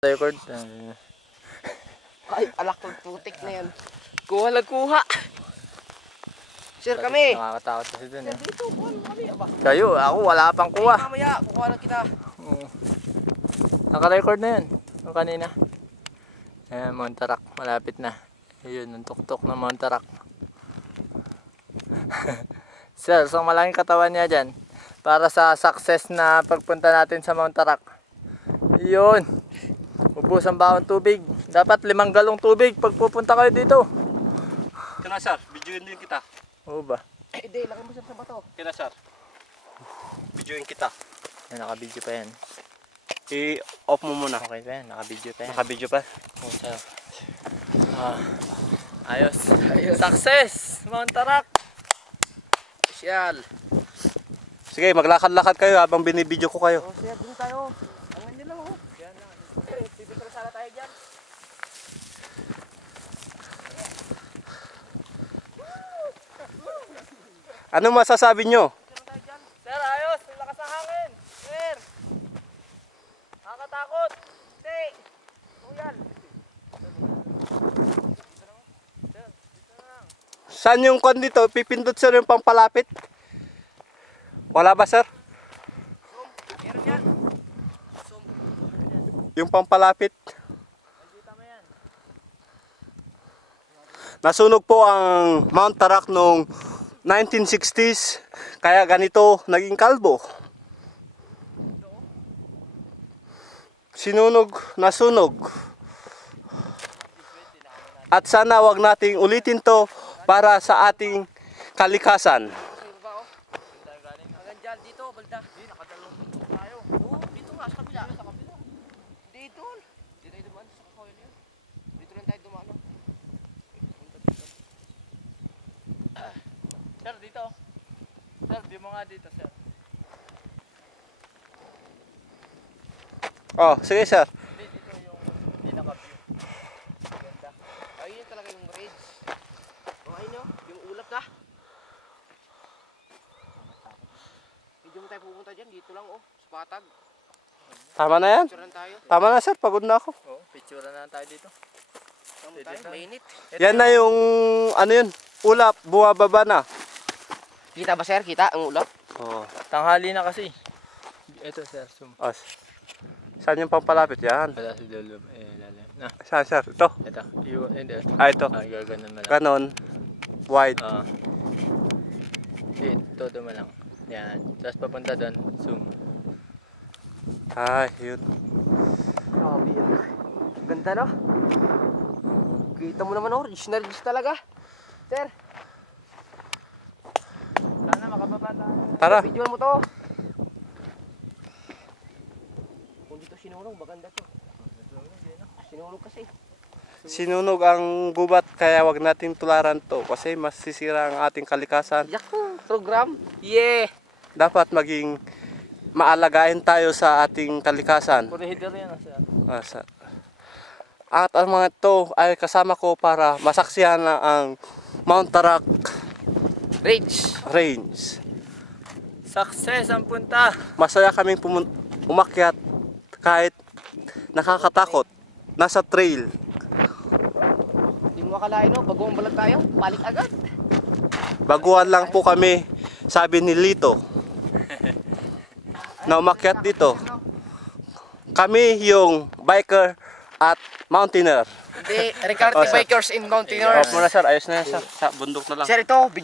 Record. Ay, alak ng putik na yan. Kuha. Sir kami. Nakakatakot kasi dun Sir, dito, kuha lang kami. Aba. Kayo, ako wala pang kuha. Ay, mamaya, kukuha lang kita. Naka-record na yun. Yung kanina. Ayan, Montarak. Malapit na. Ayun, ang tuktok ng Montarak. Sir, so malaking katawan niya dyan. Para sa success na pagpunta natin sa Montarak. Yun. Ubus ang bawang tubig. Dapat 5 galong tubig pag pupunta kayo dito. Kena sir, videoin din kita. Oo ba? Hindi, laki mo sa bato. Kena sir. Videoin kita. Ay, naka-video pa yan. I-off mo muna. Okay pa yan, naka-video pa yan. Naka-video pa. Oo, sir. Ayos. Success! Montarak! Special. Sige, maglakad-lakad kayo habang binibideo ko kayo. Oh, sir, dun tayo. Angan nyo lang, oh. Yan lang. Pipitra sana tayo dyan. Anong masasabi nyo? Sir, ayos! Ang lakas ng hangin! Sir! Nakakatakot! Hindi. Oh, yan. Saan yung kon dito? Pipindot sir yung pampalapit? Wala ba sir? Meron yan. Yung pampalapit? Nasunog po ang Mount Tarak noong 1960s. Kaya ganito naging kalbo. Nasunog. At sana wag nating ulitin to para sa ating kalikasan. Hanggang dyan, dito, balda. Hindi, nakadalawang pinto tayo. Oo, dito nga, sa kabila. Sa kabila. Dito. Dito tayo dumaan, sa kakoy na yun. Dito lang tayo dumaan. Sir, dito. Sir, di mo nga dito, sir. Oh, sige sir. Hindi, dito yung hindi naka-view. Ganda. Ayun talaga yung bridge. O, ayun nyo, yung ulap na. Hindi mo tayo pupunta dyan, dito lang, oh. Sa patag. Tama na yan. Picture lang tayo. Tama na sir, pagod na ako. Oo, picture na lang tayo dito. Tama tayo, mainit. Yan na yung ano yun, ulap, bumababa na. Kita ba, sir? Kita ang ulap? Oh. Tanghali na kasi. Ito, sir, zoom. Saan yung pampalapit? Yan. Wala si Lolo. Lalim. Na, Saan sir? Ito. ito. Hindi. Ito. Gaganon mo lang. Ganon. Wide. Todo mo lang. Yan. Tapos papunta doon. Zoom. Yun. Grabe yan. Ganda, no? Kita mo naman, oh. Ridge na ridge talaga. Sir, Sana makababa tayo. Tara. videoan mo to. Kung dito sinulong, maganda to. Sinulong kasi. Sinunog ang gubat kaya wag nating tularan to kasi masisira ang ating kalikasan. Yak program. Yeah. Dapat maging maalagain tayo sa ating kalikasan. Puro header yan, sir. At ang mga to ay kasama ko para masaksihan na ang Mount Tarak Ridge. Range. Success ang punta. Masaya kaming umakyat kahit nakakatakot. Nasa trail. Hindi mo akalain, no? Bagong balag tayo. Balik agad. Baguhan lang po kami, sabi ni Lito. Na umakyat dito. Kami yung biker at mountaineer. Hindi, Ricardo Oh, sir. Bikers in Mountaineers. Off muna sir, ayos na yan sir. Sa bundok na lang. Sir, ito, video.